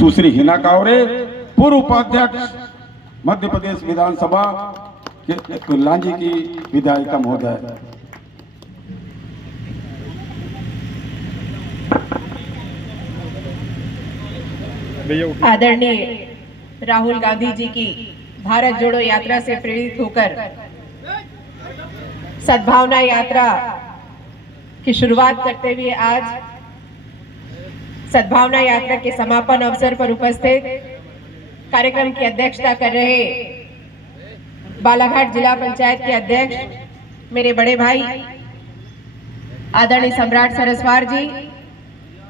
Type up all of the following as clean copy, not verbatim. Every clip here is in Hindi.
सुश्री हिना कावरे, पूर्व उपाध्यक्ष मध्य प्रदेश विधानसभा के लांजी की विधायिका महोदय। आदरणीय राहुल गांधी जी की भारत जोड़ो यात्रा से प्रेरित होकर सद्भावना यात्रा की शुरुआत करते हुए आज सद्भावना यात्रा के समापन अवसर पर उपस्थित कार्यक्रम की अध्यक्षता कर रहे बालाघाट जिला पंचायत के अध्यक्ष मेरे बड़े भाई आदरणीय सम्राट सरस्वार जी,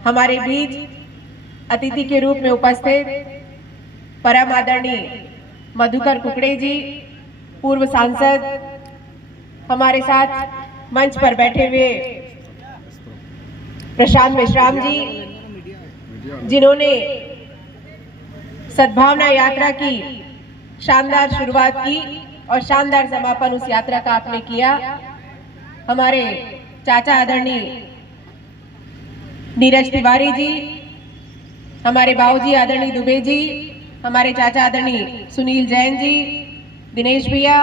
हमारे बीच अतिथि के रूप में उपस्थित परम आदरणीय मधुकर कुकड़े जी, पूर्व सांसद, हमारे साथ मंच पर बैठे हुए प्रशांत मेश्राम जी, जिन्होंने सद्भावना यात्रा की शानदार शुरुआत की और शानदार समापन उस यात्रा का आपने किया। हमारे चाचा आदरणीय नीरज तिवारी जी, हमारे बाबूजी आदरणीय दुबे जी, हमारे चाचा आदरणीय सुनील जैन जी, दिनेश भैया,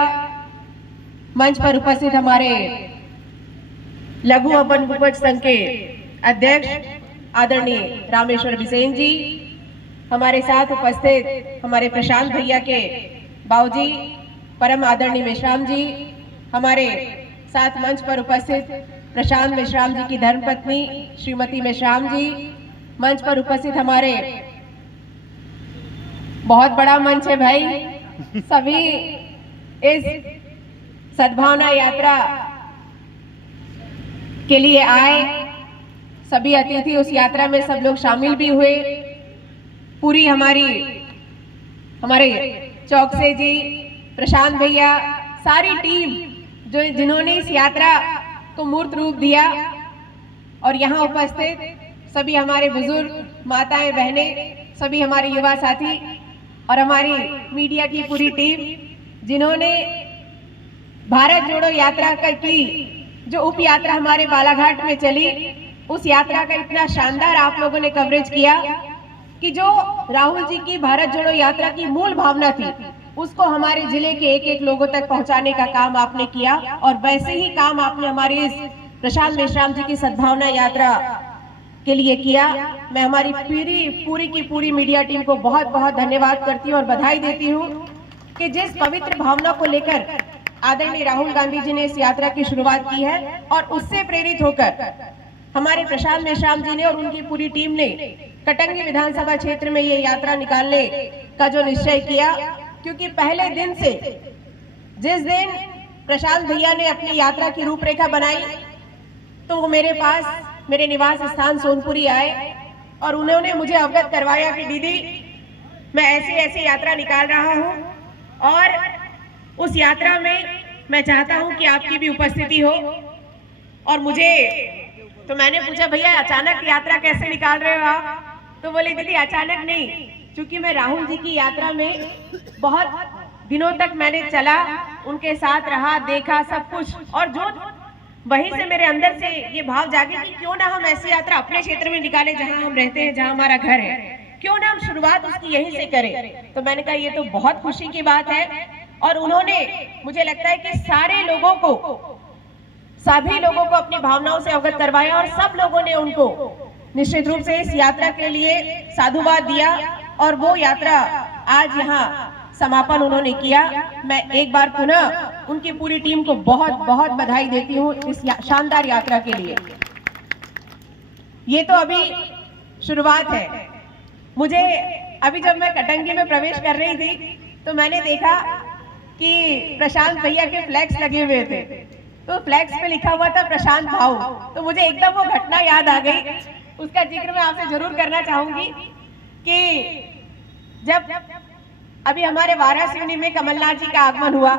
मंच पर उपस्थित हमारे लघु अपन उपज संघ के अध्यक्ष आदरणीय रामेश्वर बिसेन जी, हमारे साथ उपस्थित हमारे प्रशांत भैया के बाबूजी परम आदरणीय मेश्राम जी, हमारे साथ मंच पर उपस्थित प्रशांत मेश्राम जी की धर्मपत्नी श्रीमती मेश्राम जी, मंच पर उपस्थित हमारे बहुत बड़ा मंच है भाई, सभी इस सद्भावना यात्रा के लिए आए, सभी अतिथि उस यात्रा में सब लोग शामिल भी हुए। पूरी हमारे चौकसे जी, प्रशांत भैया, सारी टीम जिन्होंने इस यात्रा को मूर्त रूप दिया और यहाँ उपस्थित सभी हमारे बुजुर्ग, माताएं, बहनें, सभी हमारे युवा साथी और हमारी मीडिया की पूरी टीम, जिन्होंने भारत जोड़ो यात्रा की जो उप यात्रा हमारे बालाघाट में चली, उस यात्रा का इतना शानदार आप लोगों ने कवरेज किया कि जो राहुल जी की भारत जोड़ो यात्रा की मूल भावना थी, उसको हमारे जिले के एक एक लोगों तक पहुंचाने का काम आपने किया और वैसे ही काम आपने हमारे इस प्रशांत मेश्राम जी की सद्भावना यात्रा के लिए किया। मैं हमारी पूरी की पूरी मीडिया टीम को बहुत बहुत धन्यवाद करती हूँ और बधाई देती हूँ कि जिस पवित्र भावना को लेकर आदरणीय राहुल गांधी जी ने इस यात्रा की शुरुआत की है और उससे प्रेरित होकर हमारे प्रशांत मेश्राम जी ने और उनकी पूरी टीम ने कटंगी विधानसभा क्षेत्र में ये यात्रा निकालने का जो निश्चय किया, क्योंकि पहले दिन से जिस दिन प्रशांत भैया ने अपनी यात्रा की रूपरेखा बनाई तो वो मेरे पास मेरे निवास स्थान सोनपुरी आए और उन्होंने मुझे अवगत करवाया कि दीदी मैं ऐसी यात्रा निकाल रहा हूँ और उस यात्रा में मैं चाहता हूँ कि आपकी भी उपस्थिति हो। और तो मैंने पूछा भैया अचानक यात्रा कैसे निकाल रहे हो आप? तो बोले दीदी अचानक नहीं, क्योंकि मैं राहुल जी की यात्रा में बहुत दिनों तक मैंने चला, उनके साथ रहा, देखा सब कुछ, और जो वहीं से मेरे अंदर से ये भाव जागे कि क्यों ना हम ऐसी यात्रा अपने क्षेत्र में निकालें जहां हम रहते हैं, जहां हमारा घर है, क्यों ना हम शुरुआत उसकी यहीं से करें। तो मैंने कहा ये तो बहुत खुशी की बात है और उन्होंने मुझे लगता है कि सभी लोगों को अपनी भावनाओं से अवगत करवाया और सब लोगों ने उनको निश्चित रूप से इस यात्रा के लिए साधुवाद दिया और वो यात्रा आज यहाँ समापन उन्होंने किया। मैं एक बार पुनः उनकी पूरी टीम को बहुत बहुत बधाई देती हूँ इस शानदार यात्रा के लिए। ये तो अभी शुरुआत है। मुझे अभी जब मैं कटंगी में प्रवेश कर रही थी तो मैंने देखा कि प्रशांत भैया के फ्लैग्स लगे हुए थे, तो फ्लैग्स पे लिखा हुआ था प्रशांत भाऊ, तो मुझे एकदम वो घटना याद आ गई। उसका जिक्र मैं आपसे जरूर करना चाहूंगी कि जब अभी हमारे वाराणसी में कमलनाथ जी का आगमन हुआ,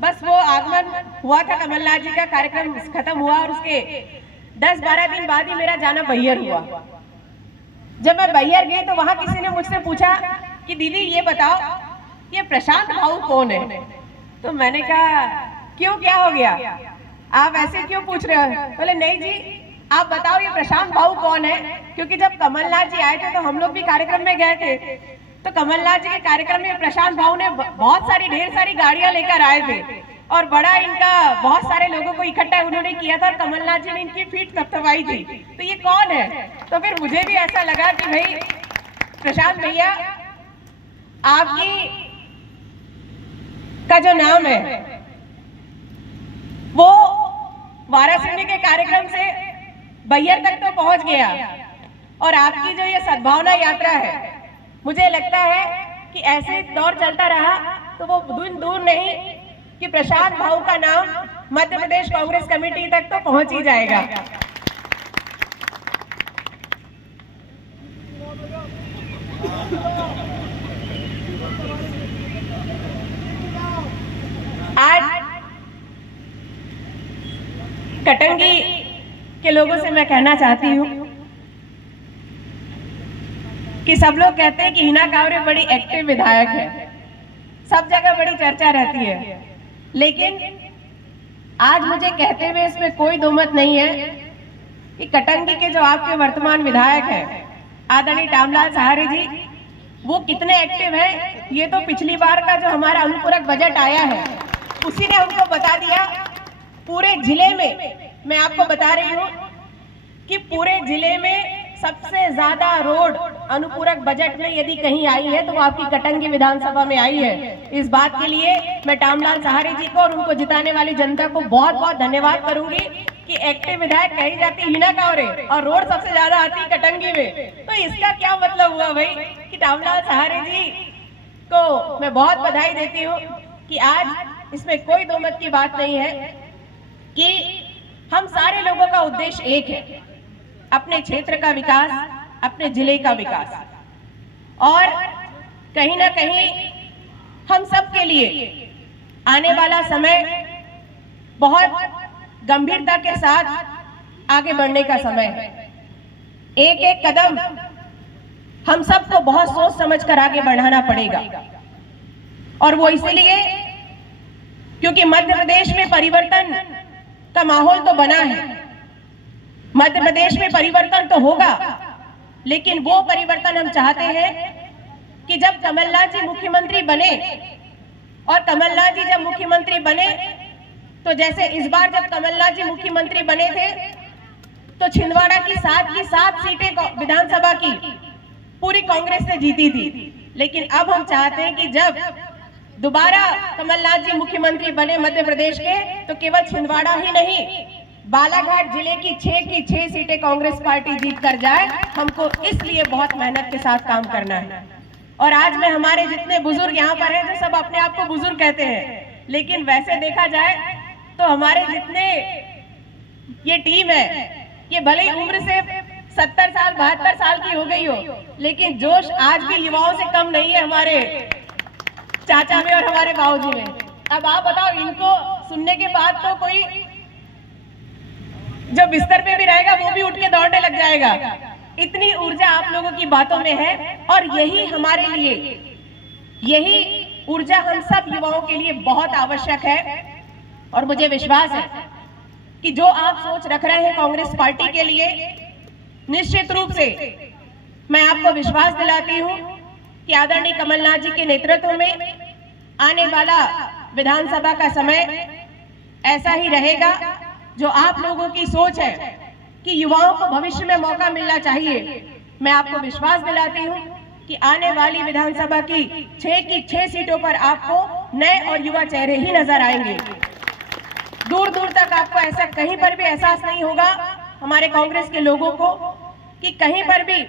बस वो आगमन हुआ था, कमलनाथ जी का कार्यक्रम खत्म हुआ और उसके 10-12 दिन बाद ही मेरा जाना बैहर हुआ। जब मैं बैहर गई तो वहां किसी ने मुझसे पूछा कि दीदी ये बताओ ये प्रशांत भाऊ कौन है? तो मैंने कहा क्यों, क्या हो गया, आप ऐसे क्यों पूछ रहे हो? बोले नहीं जी आप बताओ ये प्रशांत भाऊ कौन है? क्योंकि जब कमलनाथ जी आए थे तो हम लोग भी कार्यक्रम में गए थे, तो कमलनाथ जी के कार्यक्रम में प्रशांत भाऊ ने बहुत सारी ढेर सारी गाड़ियां लेकर आए थे और बड़ा इनका बहुत सारे लोगों को इकट्ठा उन्होंने किया था और कमलनाथ जी ने इनकी पीठ थपथपाई थी। तो ये कौन है? तो फिर मुझे भी ऐसा लगा कि भाई प्रशांत भैया आपकी का जो नाम है वो वाराणसी के कार्यक्रम से बैयर तक तो पहुंच गया और आपकी जो ये सद्भावना यात्रा है, मुझे लगता है कि ऐसे दौर चलता रहा तो वो दूर नहीं कि प्रशांत भाऊ का नाम मध्य प्रदेश कांग्रेस कमेटी तक तो पहुंच ही जाएगा। आज कटंगी के लोगों से मैं कहना चाहती हूँ कि सब लोग कहते हैं कि हिना कांवरे बड़ी एक्टिव विधायक है, सब जगह बड़ी चर्चा रहती है, लेकिन आज मुझे कहते हुए इसमें कोई दो मत नहीं है कि कटंगी के जो आपके वर्तमान विधायक हैं आदरणीय टामलाल सहारे जी, वो कितने एक्टिव हैं ये तो पिछली बार का जो हमारा अनुपूरक बजट आया है उसी ने हमको बता दिया। पूरे जिले में मैं आपको बता रही हूँ कि पूरे जिले में सबसे ज्यादा रोड अनुपूरक बजट में यदि कहीं आई है तो वो आपकी कटंगी विधानसभा में आई है। इस बात के लिए मैं टामलाल सहारे जी को और उनको जिताने वाली जनता को बहुत बहुत धन्यवाद करूंगी कि एक्टिव विधायक कही जाती हिना कांवरे और रोड सबसे ज्यादा आती कटंगी में। तो इसका क्या मतलब हुआ भाई कि टामलाल सहारे जी को मैं बहुत बधाई देती हूँ कि आज इसमें कोई दो मत की बात नहीं है कि हम सारे लोगों का उद्देश्य एक है, अपने क्षेत्र का विकास, अपने जिले का विकास, और कहीं ना कहीं हम सब के लिए आने वाला समय बहुत गंभीरता के साथ आगे बढ़ने का समय है। एक एक कदम हम सबको बहुत सोच समझकर आगे बढ़ाना पड़ेगा और वो इसलिए क्योंकि मध्य प्रदेश में परिवर्तन का माहौल तो बना है, मध्य प्रदेश में परिवर्तन तो होगा, लेकिन वो परिवर्तन हम चाहते हैं कि जब कमलनाथ जी मुख्यमंत्री बने और कमलनाथ जी जब मुख्यमंत्री बने तो जैसे इस बार जब कमलनाथ जी मुख्यमंत्री बने थे तो छिंदवाड़ा की सात सीटें विधानसभा की पूरी कांग्रेस ने जीती थी, लेकिन अब हम चाहते हैं कि जब दोबारा कमलनाथ जी मुख्यमंत्री बने मध्य प्रदेश के तो केवल छिंदवाड़ा ही नहीं बालाघाट जिले की 6 सीटें कांग्रेस पार्टी जीत कर जाए। हमको इसलिए बहुत मेहनत के साथ काम करना है। और आज में हमारे जितने बुजुर्ग यहाँ पर हैं जो सब अपने आप को बुजुर्ग कहते हैं, लेकिन वैसे देखा जाए तो हमारे जितने ये टीम है ये भले ही उम्र से 70 साल 72 साल की हो गई हो, लेकिन जोश आज भी युवाओं से कम नहीं है हमारे चाचा में और हमारे बाबूजी में। अब आप बताओ, इनको सुनने के बाद तो कोई जो बिस्तर पे भी रहेगा वो भी उठ के दौड़ने लग जाएगा। इतनी ऊर्जा आप लोगों की बातों में है और यही हमारे लिए, यही ऊर्जा हम सब युवाओं के लिए बहुत आवश्यक है। और मुझे विश्वास है कि जो आप सोच रख रहे हैं कांग्रेस पार्टी के लिए, निश्चित रूप से मैं आपको विश्वास दिलाती हूं कि आदरणीय कमलनाथ जी के नेतृत्व में आने वाला विधानसभा का समय ऐसा ही रहेगा। जो आप लोगों की सोच है कि युवाओं को भविष्य में मौका मिलना चाहिए, मैं आपको विश्वास दिलाती हूं कि आने वाली विधानसभा की 6 सीटों पर आपको नए और युवा चेहरे ही नजर आएंगे। दूर दूर तक आपको ऐसा कहीं पर भी एहसास नहीं होगा हमारे कांग्रेस के लोगों को कि कहीं पर भी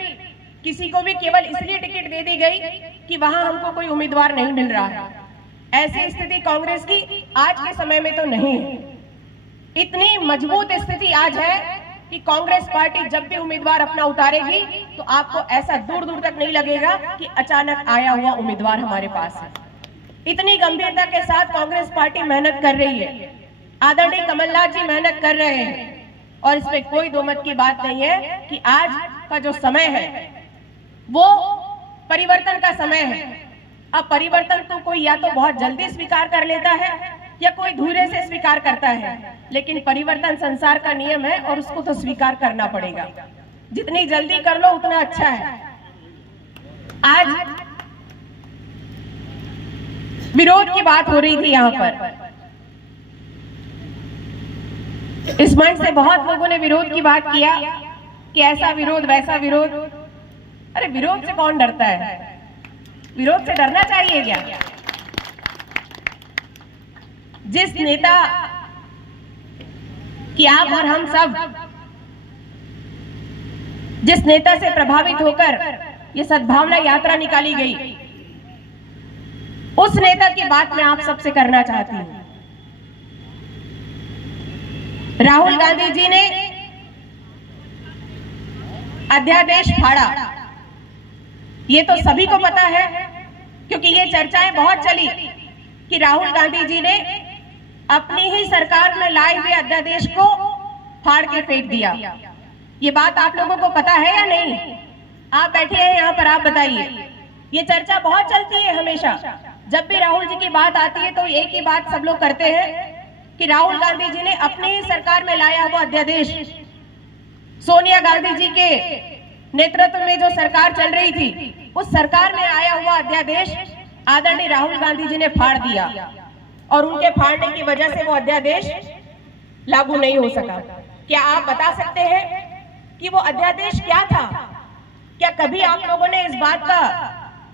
किसी को भी केवल इसलिए टिकट दे दी गई कि वहां हमको कोई उम्मीदवार नहीं मिल रहा है। ऐसी स्थिति कांग्रेस की आज के समय में तो नहीं है। इतनी मजबूत स्थिति आज है कि कांग्रेस पार्टी जब भी उम्मीदवार अपना उतारेगी तो आपको ऐसा दूर दूर तक नहीं लगेगा कि अचानक आया हुआ उम्मीदवार हमारे पास है। इतनी गंभीरता के साथ कांग्रेस पार्टी मेहनत कर रही है, आदरणीय कमलनाथ जी मेहनत कर रहे हैं और इसमें कोई दो मत की बात नहीं है कि आज का जो समय है वो परिवर्तन का समय है। अब परिवर्तन तो कोई या तो बहुत जल्दी स्वीकार कर लेता है या कोई धूरे से स्वीकार करता है, लेकिन परिवर्तन संसार का नियम है और उसको तो स्वीकार करना पड़ेगा। जितनी जल्दी कर लो उतना अच्छा है। आज विरोध की बात हो रही थी यहाँ पर, इस मंच से बहुत लोगों ने विरोध की बात किया कि ऐसा विरोध वैसा विरोध। अरे विरोध से कौन डरता है? विरोध से डरना चाहिए क्या? जिस नेता की आप और हम सब, जिस नेता से प्रभावित होकर ये सद्भावना यात्रा निकाली गई, उस नेता की बात मैं आप सबसे करना चाहती हूं। राहुल गांधी जी ने अध्यादेश फाड़ा, ये तो सभी को पता है, क्योंकि ये चर्चाएं बहुत चली कि राहुल गांधी जी ने अपनी ही सरकार में लाए हुए अध्यादेश को फाड़ के फेंक दिया। ये बात आप लोगों को पता है या नहीं? आप बैठे हैं यहाँ पर, आप बताइए। ये चर्चा बहुत चलती है हमेशा, जब भी राहुल जी की बात आती है तो एक ही बात सब लोग करते हैं कि राहुल गांधी जी ने अपनी ही सरकार में लाया हुआ अध्यादेश, सोनिया गांधी जी के नेतृत्व में जो सरकार चल रही थी, उस सरकार में आया हुआ अध्यादेश आदरणीय राहुल गांधी जी ने फाड़ दिया और उनके फाड़ने की वजह से वो अध्यादेश लागू नहीं हो सका। क्या आप बता सकते हैं कि वो अध्यादेश क्या था? क्या कभी आप लोगों ने इस बात का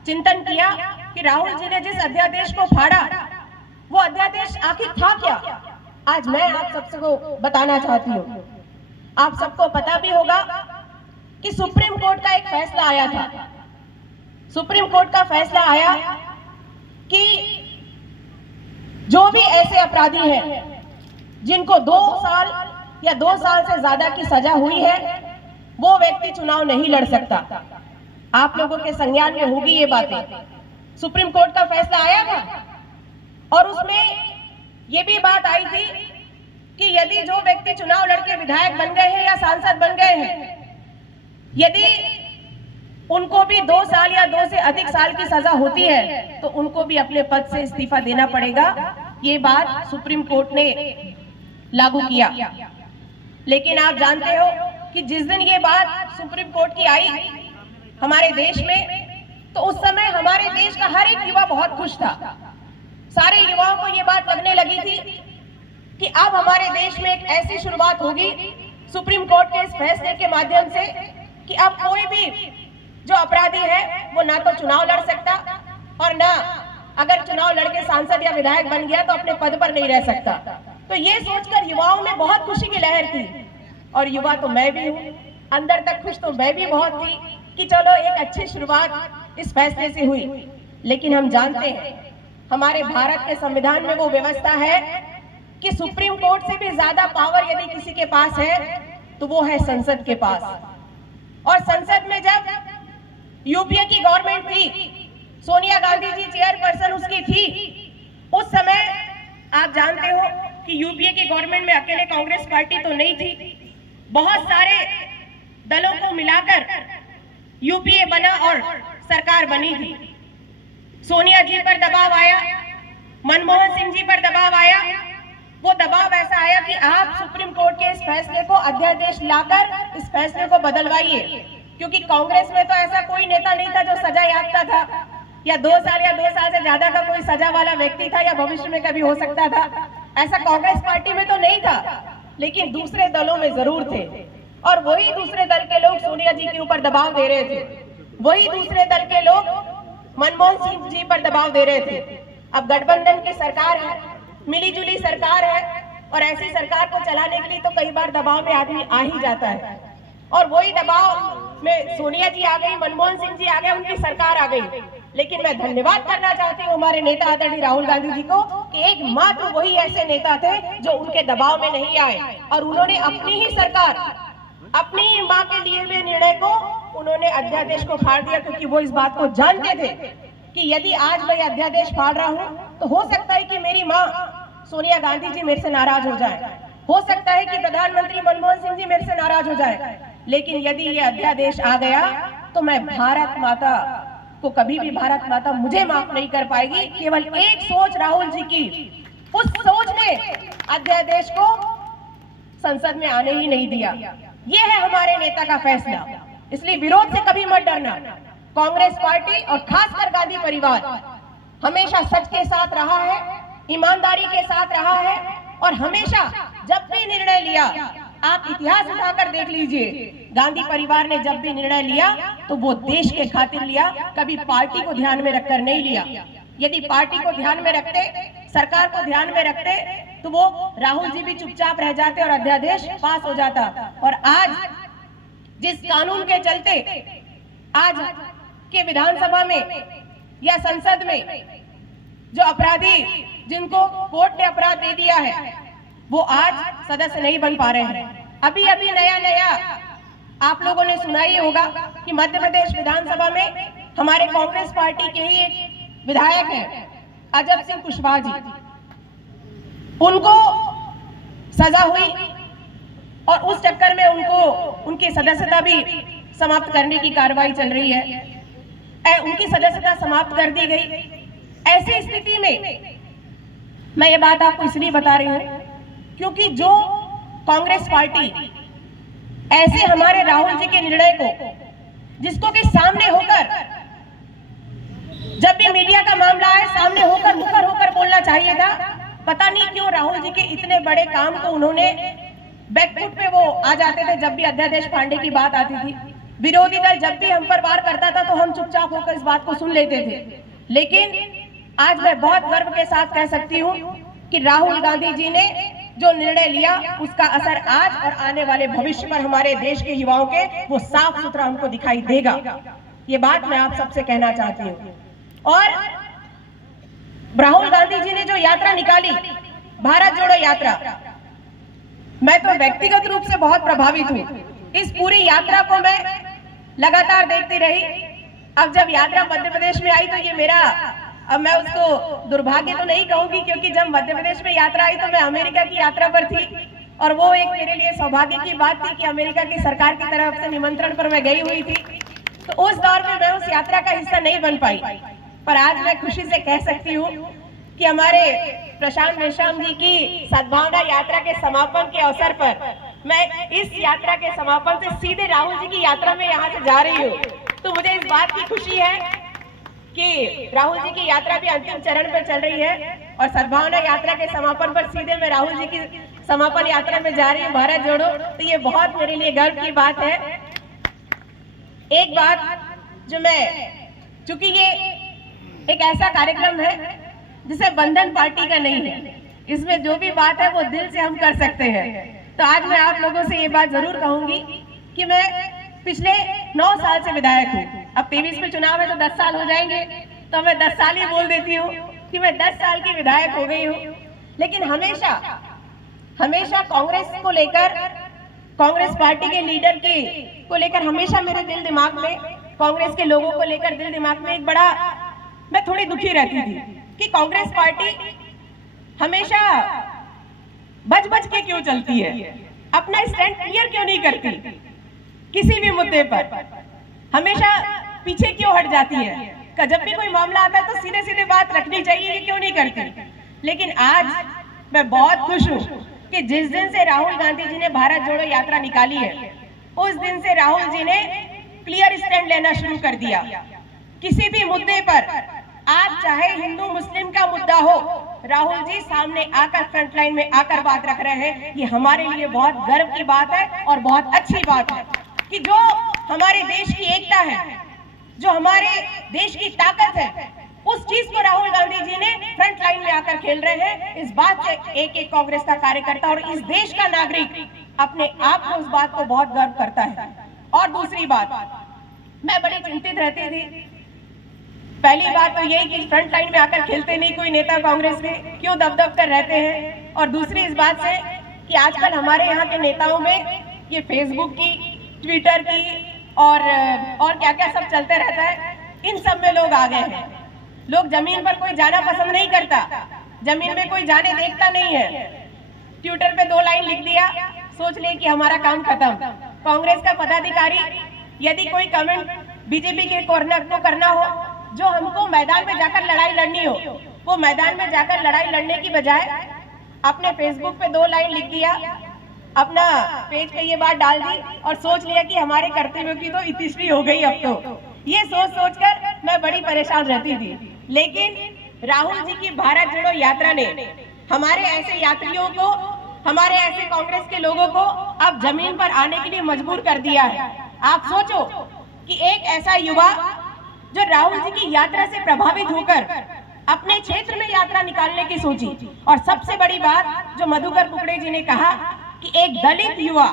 चिंतन किया कि राहुल जी ने जिस अध्यादेश को फाड़ा, वो अध्यादेश आखिर था क्या? आज मैं आप सबको बताना चाहती हूँ। आप सबको पता भी होगा कि सुप्रीम कोर्ट का एक फैसला आया था। सुप्रीम कोर्ट का फैसला आया कि जो भी ऐसे अपराधी हैं जिनको 2 साल या 2 साल से ज्यादा की सजा हुई है, वो व्यक्ति चुनाव नहीं लड़ सकता। आप लोगों के संज्ञान में होगी ये बातें। सुप्रीम कोर्ट का फैसला आया था और उसमें ये भी बात आई थी कि यदि जो व्यक्ति चुनाव लड़के विधायक बन गए हैं या सांसद बन गए हैं, यदि उनको भी 2 साल या 2 से अधिक साल की सजा होती है तो उनको भी अपने पद से इस्तीफा देना पड़ेगा। ये बात सुप्रीम कोर्ट ने लागू किया। लेकिन आप जानते हो कि जिस दिन ये बात सुप्रीम कोर्ट की आई हमारे देश में, तो उस समय हमारे देश का हर एक युवा बहुत खुश था। सारे युवाओं को ये बात लगने लगी थी कि अब हमारे देश में एक ऐसी शुरुआत होगी सुप्रीम कोर्ट के इस फैसले के माध्यम से कि अब कोई भी जो अपराधी है वो ना तो चुनाव लड़ सकता और ना अगर चुनाव लड़के सांसद या विधायक बन गया तो अपने पद पर नहीं रह सकता। तो ये सोचकर युवाओं में बहुत खुशी की लहर थी और युवा तो मैं भी हूँ, अंदर तक खुश तो मैं भी बहुत थी कि चलो एक अच्छी शुरुआत इस फैसले से हुई। लेकिन हम जानते हैं हमारे भारत के संविधान में वो व्यवस्था है कि सुप्रीम कोर्ट से भी ज्यादा पावर यदि किसी के पास है तो वो है संसद के पास। और संसद में जब यूपीए की गवर्नमेंट थी, सोनिया गांधी जी चेयरपर्सन उसकी थी, उस समय आप जानते हो कि यूपीए की गवर्नमेंट में अकेले कांग्रेस पार्टी तो नहीं थी, बहुत सारे दलों को मिलाकर यूपीए बना और सरकार बनी थी। सोनिया जी पर दबाव आया, मनमोहन सिंह जी पर दबाव आया। वो दबाव ऐसा आया कि आप सुप्रीम कोर्ट के इस फैसले को अध्यादेश लाकर इस फैसले को बदलवाइए, क्योंकि कांग्रेस में तो ऐसा कोई नेता नहीं था जो सजा याफ्ता था या 2 साल या 2 साल से ज्यादा का कोई सजा वाला व्यक्ति था या भविष्य में कभी हो सकता था। ऐसा कांग्रेस पार्टी में तो नहीं था, लेकिन दूसरे दलों में जरूर थे और वही दूसरे दल के लोग सोनिया जी के ऊपर दबाव दे रहे थे, वही दूसरे दल के लोग मनमोहन सिंह जी पर दबाव दे रहे थे। अब गठबंधन की सरकार है, मिलीजुली सरकार है और ऐसी सरकार को चलाने के लिए तो कई बार दबाव में आदमी आ ही जाता है और वही दबाव में सोनिया जी आ गई, मनमोहन सिंह जी आ गए, उनकी सरकार आ गई। लेकिन मैं धन्यवाद करना चाहती हूँ हमारे नेता आदरणीय राहुल गांधी जी को कि एकमात्र वही ऐसे नेता थे जो उनके दबाव में नहीं आए और उन्होंने अपनी ही सरकार, अपनी मां के लिए हुए निर्णय को उन्होंने अध्यादेश को फाड़ दिया, क्योंकि वो इस बात को जानते थे कि यदि आज मैं अध्यादेश फाड़ रहा हूँ तो हो सकता है कि मेरी मां सोनिया गांधी जी मेरे से नाराज हो जाए, हो सकता है कि प्रधानमंत्री मनमोहन सिंह जी मेरे से नाराज हो जाए, लेकिन यदि ये अध्यादेश आ गया तो मैं भारत माता को कभी भी भारत माता मुझे माफ नहीं कर पाएगी। केवल एक सोच राहुल जी की, उस सोच ने अध्यादेश को संसद में आने ही नहीं दिया। ये है हमारे नेता का फैसला, इसलिए विरोध से कभी मत डरना। कांग्रेस पार्टी और खासकर गांधी परिवार हमेशा सच के साथ रहा है, ईमानदारी के साथ रहा है, और हमेशा जब भी निर्णय लिया, आप इतिहास उठाकर देख लीजिए, गांधी परिवार ने जब भी निर्णय लिया तो वो देश के खातिर लिया, कभी पार्टी को ध्यान में रखकर नहीं लिया। यदि पार्टी को ध्यान में रखते, सरकार को ध्यान में रखते, तो वो राहुल जी भी चुपचाप रह जाते और अध्यादेश पास हो जाता। और आज जिस कानून के चलते आज के विधानसभा में या संसद में जो अपराधी जिनको कोर्ट ने अपराध दे दिया है, वो आज सदस्य नहीं बन पा रहे हैं। अभी अभी नया आप लोगों ने सुना ही होगा कि मध्य प्रदेश विधानसभा में हमारे कांग्रेस पार्टी के ही एक विधायक हैं अजब सिंह कुशवाहा जी, उनको सजा हुई और उस चक्कर में उनको उनकी सदस्यता भी समाप्त करने की कार्रवाई चल रही है। उनकी सदस्यता समाप्त कर दी गई। ऐसी स्थिति में मैं ये बात आपको इसलिए बता रही हूं क्योंकि जो कांग्रेस पार्टी ऐसे हमारे राहुल जी के निर्णय को, जिसको कि सामने होकर, जब भी मीडिया का मामला है, सामने होकर मुखर होकर बोलना चाहिए था, पता नहीं क्यों राहुल जी के इतने बड़े काम को उन्होंने बैकफुट पे वो आ जाते थे। जब भी अध्यादेश पांडे की बात आती थी, विरोधी दल जब भी हम पर वार करता था तो हम चुपचाप होकर इस बात को सुन लेते थे। लेकिन आज मैं बहुत गर्व के साथ कह सकती हूँ कि राहुल गांधी जी ने जो निर्णय लिया, उसका असर आज और आने वाले भविष्य पर हमारे देश के युवाओं के वो साफ सुथरा हमको दिखाई देगा। ये बात मैं आप सबसे कहना चाहती हूँ। और राहुल गांधी जी ने जो यात्रा निकाली, भारत जोड़ो यात्रा, मैं तो व्यक्तिगत रूप से बहुत प्रभावित हूँ। इस पूरी यात्रा को मैं लगातार देखती रही। अब जब यात्रा मध्य प्रदेश में आई तो ये मेरा, अब मैं उसको दुर्भाग्य तो नहीं कहूंगी, क्योंकि जब मध्य प्रदेश में यात्रा आई तो मैं अमेरिका की यात्रा पर थी और वो एक मेरे लिए सौभाग्य की बात थी कि अमेरिका की सरकार की तरफ से निमंत्रण पर मैं गई हुई थी। तो उस दौर में मैं उस यात्रा का हिस्सा नहीं बन पाई, पर आज मैं खुशी से कह सकती हूँ कि हमारे प्रशांत मेश्राम जी की सद्भावना यात्रा के समापन के अवसर पर मैं इस यात्रा के समापन से सीधे राहुल जी की यात्रा में यहाँ से जा रही हूँ। तो मुझे इस बात की खुशी है कि राहुल जी की यात्रा भी अंतिम चरण पर चल रही है और सद्भावना यात्रा के समापन पर सीधे मैं राहुल जी की समापन यात्रा में जा रही हूँ, भारत जोड़ो। तो ये बहुत मेरे लिए गर्व की बात है। एक बात जो मैं, चूंकि ये एक ऐसा कार्यक्रम है जिसे बंधन पार्टी का नहीं है, इसमें जो भी बात है वो दिल से हम कर सकते हैं। तो आज मैं आप लोगों से ये बात जरूर कहूंगी कि मैं पिछले 9 साल से विधायक हूँ। अब 23 में चुनाव है तो 10 साल हो जाएंगे, तो मैं 10 साल ही बोल देती हूँ कि मैं 10 साल की विधायक हो गई हूँ। लेकिन हमेशा कांग्रेस को लेकर, कांग्रेस पार्टी के लीडर को लेकर हमेशा मेरे दिल दिमाग में, कांग्रेस के लोगों को लेकर दिल दिमाग में एक बड़ा, मैं थोड़ी दुखी रहती थी कि कांग्रेस पार्टी हमेशा बच के क्यों चलती है, अपना स्टैंड क्लियर क्यों नहीं करती, किसी भी मुद्दे पर हमेशा पीछे क्यों हट जाती है। जब भी कोई मामला आता है तो सीधे सीधे बात रखनी चाहिए, ये क्यों नहीं करती। लेकिन आज मैं बहुत खुश हूँ कि जिस दिन से राहुल गांधी जी ने भारत जोड़ो यात्रा निकाली है, उस दिन से राहुल जी ने क्लियर स्टैंड लेना शुरू कर दिया। किसी भी मुद्दे पर, आज चाहे हिंदू मुस्लिम का मुद्दा हो, राहुल जी सामने आकर फ्रंटलाइन में आकर बात रख रहे हैं। ये हमारे लिए बहुत गर्व की बात है और बहुत अच्छी बात है कि जो हमारे देश की एकता है, जो हमारे देश की ताकत है, उस चीज को राहुल गांधी जी ने फ्रंट लाइन में आकर खेल रहे हैं। इस बात से एक एक कांग्रेस का कार्यकर्ता और इस देश का नागरिक अपने आप को, उस बात को बहुत गर्व करता है। और दूसरी बात, मैं बड़ी चिंतित रहती थी। पहली बात तो यही कि फ्रंट लाइन में आकर खेलते नहीं कोई नेता कांग्रेस के, क्यों दबदब कर रहते हैं। और दूसरी इस बात से कि आजकल हमारे यहाँ के नेताओं में ये फेसबुक की, ट्विटर की और क्या क्या सब चलते रहता है, इन सब में लोग आ गए हैं। लोग जमीन पर कोई जाना पसंद नहीं करता, जमीन में कोई जाने देखता नहीं है। ट्विटर पे 2 लाइन लिख दिया, सोच ले कि हमारा काम खत्म। कांग्रेस का पदाधिकारी यदि कोई कमेंट बीजेपी के कॉर्नर को करना हो, जो हमको मैदान में जाकर लड़ाई लड़नी हो, वो मैदान में जाकर लड़ाई लड़ने की बजाय अपने फेसबुक पे 2 लाइन लिख दिया, अपना पेज पे ये बात डाल दी और सोच लिया कि हमारे कर्तव्यों की तो इतिश्री हो गई। अब तो ये सोच कर मैं बड़ी परेशान रहती थी, लेकिन राहुल जी की भारत जोड़ो यात्रा ने हमारे ऐसे यात्रियों को, हमारे ऐसे कांग्रेस के लोगों को अब जमीन पर आने के लिए मजबूर कर दिया है। आप सोचो कि एक ऐसा युवा जो राहुल जी की यात्रा से प्रभावित होकर अपने क्षेत्र में यात्रा निकालने की सोची, और सबसे बड़ी बात जो मधुकर कुकड़े जी ने कहा कि एक दलित युवा,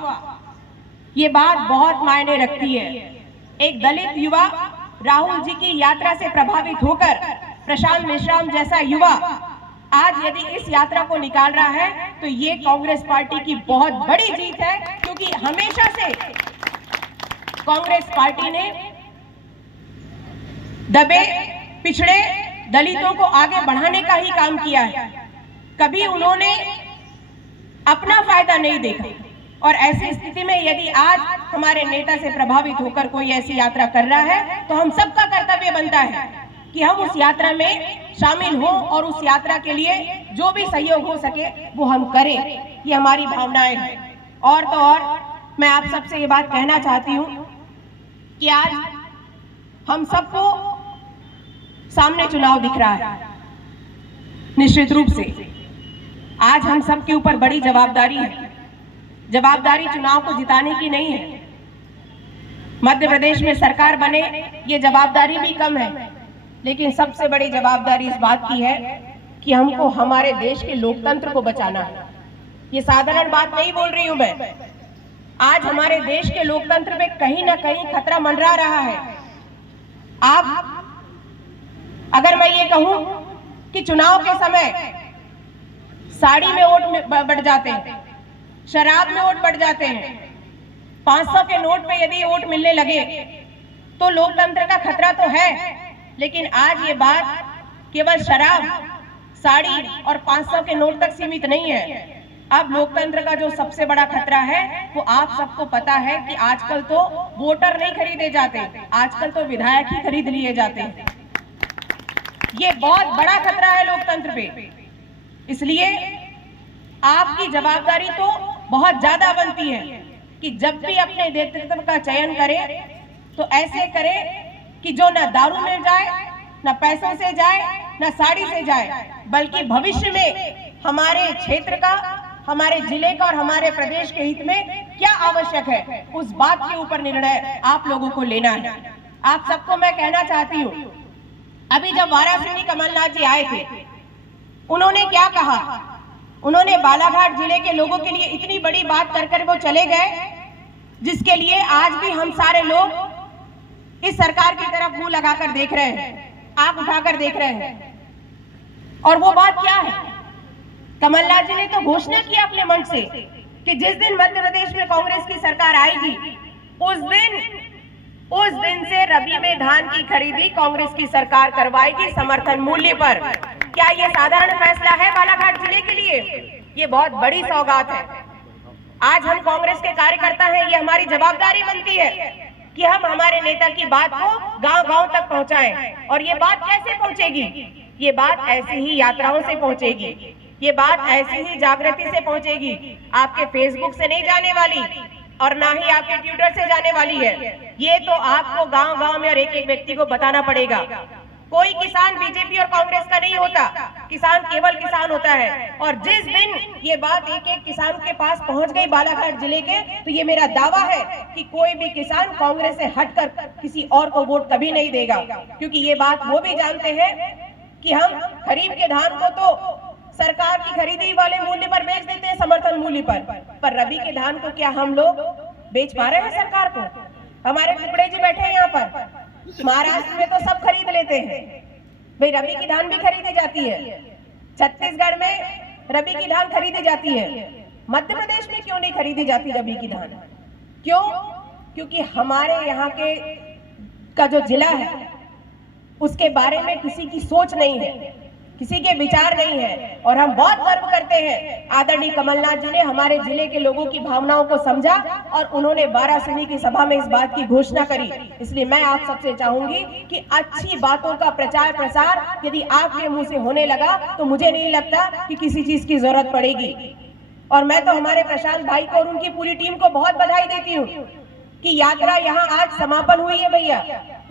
ये बात बहुत मायने रखती है। एक दलित युवा राहुल जी की यात्रा से प्रभावित होकर प्रशांत मेश्राम जैसा युवा आज यदि इस यात्रा को निकाल रहा है तो ये कांग्रेस पार्टी की बहुत बड़ी जीत है, क्योंकि हमेशा से कांग्रेस पार्टी ने दबे पिछड़े दलितों को आगे बढ़ाने का ही काम किया है। कभी उन्होंने अपना फायदा नहीं देखा, और ऐसी स्थिति में यदि आज हमारे नेता से प्रभावित होकर कोई ऐसी यात्रा कर रहा है तो हम सबका कर्तव्य बनता है कि हम उस यात्रा में शामिल हों और उस यात्रा के लिए जो भी सहयोग हो सके वो हम करें। ये हमारी भावनाएं हैं। और तो और मैं आप सबसे ये बात कहना चाहती हूँ कि आज हम सबको सामने चुनाव दिख रहा है। निश्चित रूप से आज हम सबके ऊपर बड़ी जवाबदारी है। जवाबदारी चुनाव को जिताने की नहीं है। मध्य प्रदेश में सरकार बने ये जवाबदारी भी कम है, लेकिन सबसे बड़ी जवाबदारी इस बात की है कि हमको हमारे देश के लोकतंत्र को बचाना है। ये साधारण बात नहीं बोल रही हूं मैं। आज हमारे देश के लोकतंत्र पे कहीं ना कहीं खतरा मंडरा रहा है। आप अगर मैं ये कहूं कि चुनाव के समय साड़ी में वोट बढ़ जाते हैं, शराब में वोट बढ़ जाते हैं, 500 के नोट पे यदि वोट मिलने लगे तो लोकतंत्र का खतरा तो है। लेकिन आज ये बात केवल शराब, साड़ी और 500 के नोट तक सीमित नहीं है। अब लोकतंत्र का जो सबसे बड़ा खतरा है वो आप सबको पता है कि आजकल तो वोटर नहीं खरीदे जाते, आजकल तो विधायक ही खरीद लिए जाते हैं। ये बहुत बड़ा खतरा है लोकतंत्र पे। इसलिए आपकी जवाबदारी तो बहुत ज्यादा बनती है कि जब भी अपने नेतृत्व का चयन करें तो ऐसे करें कि जो ना दारू में जाए, ना पैसों से जाए, ना साड़ी से जाए, बल्कि भविष्य में हमारे क्षेत्र का, हमारे जिले का और हमारे प्रदेश के हित में क्या आवश्यक है उस बात के ऊपर निर्णय आप लोगों को लेना है। आप सबको मैं कहना चाहती हूँ, अभी जब वाराणसी कमलनाथ जी आए थे, उन्होंने क्या कहा? उन्होंने बालाघाट जिले के लोगों के लिए इतनी बड़ी बात कर वो चले गए, जिसके लिए आज भी हम सारे लोग इस सरकार की तरफ मुंह लगाकर देख रहे हैं, आंख उठाकर देख रहे हैं। और वो बात क्या है? कमलनाथ जी ने तो घोषणा की अपने मंच से कि जिस दिन मध्य प्रदेश में कांग्रेस की सरकार आएगी उस दिन से रबी में धान की खरीदी कांग्रेस की सरकार करवाएगी समर्थन मूल्य पर। क्या ये साधारण फैसला है बालाघाट जिले के लिए? ये बहुत बड़ी सौगात है। आज हम कांग्रेस के कार्यकर्ता हैं, ये हमारी जवाबदारी बनती है कि हम हमारे नेता की बात को गांव-गांव तक पहुंचाएं। और ये बात कैसे पहुंचेगी? ये बात ऐसी ही यात्राओं से पहुंचेगी, ये बात ऐसी ही जागृति से पहुंचेगी। आपके फेसबुक से नहीं जाने वाली और ना ही आपके ट्विटर से जाने वाली है। ये तो आपको गांव-गांव में और एक-एक व्यक्ति को बताना पड़ेगा। कोई किसान बीजेपी और कांग्रेस का नहीं होता, किसान केवल किसान होता है। और जिस दिन ये बात एक-एक किसान के पास पहुंच गई बालाघाट जिले के, तो ये मेरा दावा है कि कोई भी किसान कांग्रेस से हटकर किसी और को वोट कभी नहीं देगा, क्योंकि ये बात वो भी जानते हैं कि हम खरीफ के धान को तो सरकार की खरीदी वाले मूल्य पर बेच देते हैं, समर्थन मूल्य पर रबी के धान को क्या हम लोग बेच पा रहे हैं सरकार को? हमारे टुकड़े जी बैठे हैं यहाँ पर, महाराष्ट्र में तो सब खरीद लेते हैं भाई, रबी की धान भी खरीदी जाती है। छत्तीसगढ़ में रबी की धान खरीदी जाती है, मध्य प्रदेश में क्यों नहीं खरीदी जाती रबी की धान? क्यों? क्योंकि हमारे यहाँ के का जो जिला है उसके बारे में किसी की सोच नहीं है। किसी के विचार नहीं है। और हम बहुत गर्व करते हैं, आदरणीय कमलनाथ जी ने हमारे जिले के लोगों की भावनाओं को समझा और उन्होंने वाराणसी की सभा में इस बात की घोषणा करी। इसलिए मैं आप सबसे चाहूंगी कि अच्छी बातों का प्रचार प्रसार यदि आपके मुंह से होने लगा तो मुझे नहीं लगता कि किसी चीज की जरूरत पड़ेगी। और मैं तो हमारे प्रशांत भाई को और उनकी पूरी टीम को बहुत बधाई देती हूँ कि यात्रा यहाँ आज समापन हुई है भैया,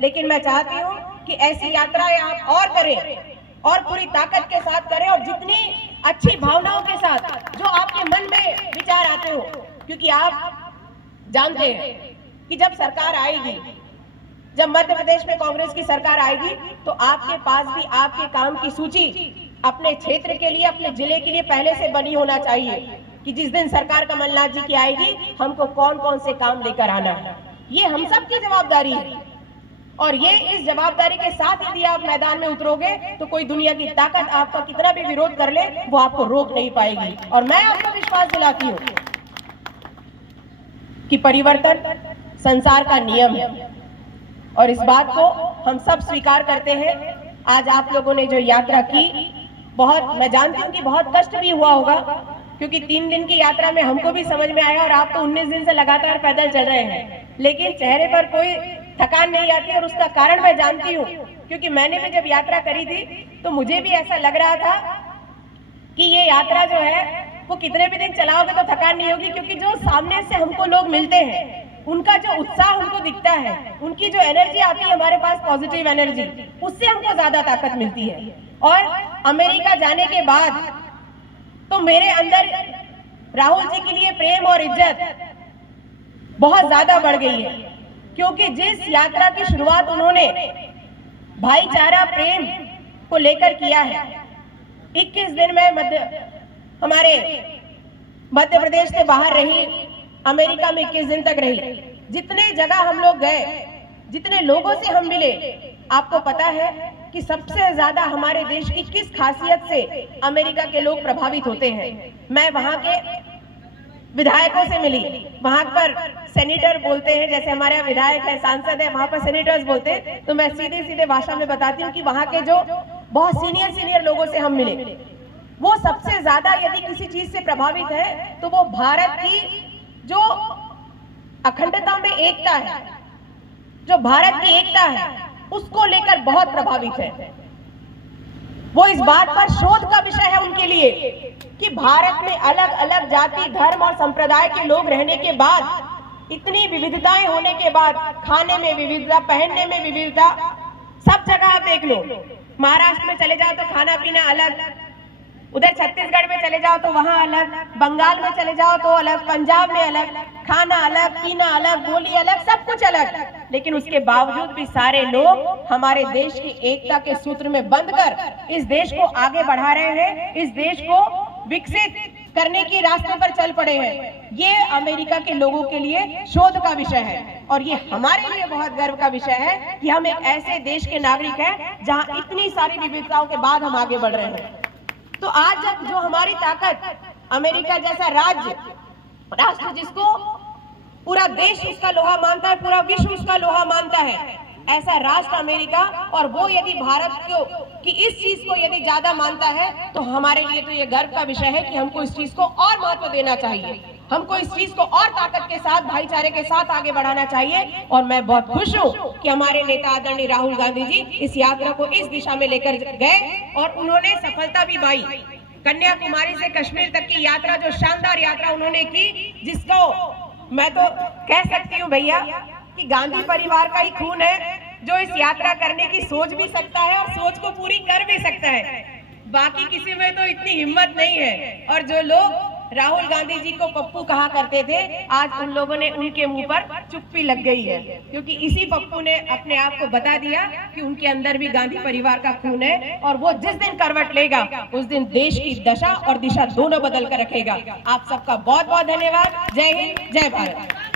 लेकिन मैं चाहती हूँ कि ऐसी यात्राएं आप और करें और पूरी ताकत के साथ करें और जितनी अच्छी भावनाओं के साथ जो आपके मन में विचार आते हो, क्योंकि आप जानते हैं कि जब सरकार आएगी, जब मध्य प्रदेश में कांग्रेस की सरकार आएगी तो आपके पास भी आपके काम की सूची अपने क्षेत्र के लिए, अपने जिले के लिए पहले से बनी होना चाहिए कि जिस दिन सरकार कमलनाथ जी की आएगी हमको कौन कौन से काम लेकर आना है। ये हम सब की जवाबदारी है और ये इस जवाबदारी के साथ यदि आप मैदान में उतरोगे तो कोई दुनिया की ताकत आपका कितना भी विरोध कर ले वो आपको रोक नहीं पाएगी। और मैं आपको विश्वास दिलाती हूँ कि परिवर्तन संसार का नियम है और इस बात को हम सब स्वीकार करते हैं। आज आप लोगों ने जो यात्रा की, बहुत मैं जानती हूँ कि बहुत कष्ट भी हुआ होगा, क्योंकि 3 दिन की यात्रा में हमको भी समझ में आया और आप तो 19 दिन से लगातार पैदल चल रहे हैं, लेकिन चेहरे पर कोई थकान नहीं आती और उसका कारण मैं जानती हूँ, क्योंकि मैंने भी जब यात्रा करी थी तो मुझे भी ऐसा लग रहा था कि ये यात्रा जो है वो कितने भी दिन चलाओगे तो थकान नहीं होगी, क्योंकि जो सामने से हमको लोग मिलते हैं उनका जो उत्साह हमको दिखता है, उनकी जो एनर्जी आती है हमारे पास, पॉजिटिव एनर्जी, उससे हमको ज्यादा ताकत मिलती है। और अमेरिका जाने के बाद तो मेरे अंदर राहुल जी के लिए प्रेम और इज्जत बहुत ज्यादा बढ़ गई है, क्योंकि जिस यात्रा की शुरुआत उन्होंने भाईचारा प्रेम को लेकर किया है, 21 दिन में हमारे मध्य प्रदेश से बाहर रही, अमेरिका में 21 दिन तक रही, जितने जगह हम लोग गए, जितने लोगों से हम मिले, आपको पता है कि सबसे ज्यादा हमारे देश की किस खासियत से अमेरिका के लोग प्रभावित होते हैं। मैं वहां के विधायकों से मिली, वहां पर सेनेटर बोलते हैं, जैसे हमारे यहाँ विधायक है, सांसद है, वहां पर सेनेटर्स बोलते हैं, तो मैं सीधे सीधे भाषा में बताती हूँ कि वहां के जो बहुत सीनियर लोगों से हम मिले, वो सबसे ज्यादा यदि किसी चीज से प्रभावित है तो वो भारत की जो अखंडता में एकता है, जो भारत की एकता है, उसको लेकर बहुत प्रभावित है। वो इस बात पर शोध का विषय है उनके लिए कि भारत में अलग अलग जाति, धर्म और संप्रदाय के लोग रहने के बाद, इतनी विविधताएं होने के बाद, खाने में विविधता, पहनने में विविधता, सब जगह आप देख लो, महाराष्ट्र में चले जाओ तो खाना पीना अलग, उधर छत्तीसगढ़ में चले जाओ तो वहां अलग, बंगाल में चले जाओ तो अलग, पंजाब में अलग, खाना अलग, पीना अलग, बोली अलग, सब कुछ अलग, लेकिन उसके बावजूद भी सारे लोग हमारे देश की एकता के सूत्र में बंधकर इस देश को आगे बढ़ा रहे हैं, इस देश को विकसित करने की रास्ते पर चल पड़े हैं। ये अमेरिका के लोगों के लिए शोध का विषय है और ये हमारे लिए बहुत गर्व का विषय है कि हम एक ऐसे देश के नागरिक हैं जहां इतनी सारी विविधताओं के बाद हम आगे बढ़ रहे हैं। तो आज जब जो हमारी ताकत, अमेरिका जैसा राष्ट्र जिसको पूरा देश उसका लोहा मानता है, पूरा विश्व उसका लोहा मानता है, ऐसा राष्ट्र अमेरिका, और वो यदि भारत को कि इस चीज को यदि ज्यादा मानता है तो हमारे लिए तो ये गर्व का विषय है कि हमको इस चीज को और महत्व देना चाहिए, हमको इस चीज को और ताकत के साथ, भाईचारे के साथ आगे बढ़ाना चाहिए। और मैं बहुत खुश हूँ कि हमारे नेता आदरणीय राहुल गांधी जी इस यात्रा को इस दिशा में लेकर गए और उन्होंने सफलता भी पाई। कन्याकुमारी से कश्मीर तक की यात्रा, जो शानदार यात्रा उन्होंने की, जिसको मैं तो कह सकती हूँ भैया कि गांधी परिवार का ही खून है जो इस यात्रा करने की सोच भी सकता है और सोच को पूरी कर भी सकता है। बाकी किसी में तो इतनी हिम्मत नहीं है। और जो लोग राहुल गांधी जी को पप्पू कहा करते थे, आज उन लोगों ने उनके मुंह पर चुप्पी लग गई है, क्योंकि इसी पप्पू ने अपने आप को बता दिया कि उनके अंदर भी गांधी परिवार का खून है और वो जिस दिन करवट लेगा उस दिन देश की दशा और दिशा दोनों बदल कर रखेगा। आप सबका बहुत बहुत धन्यवाद। जय हिंद, जय भारत।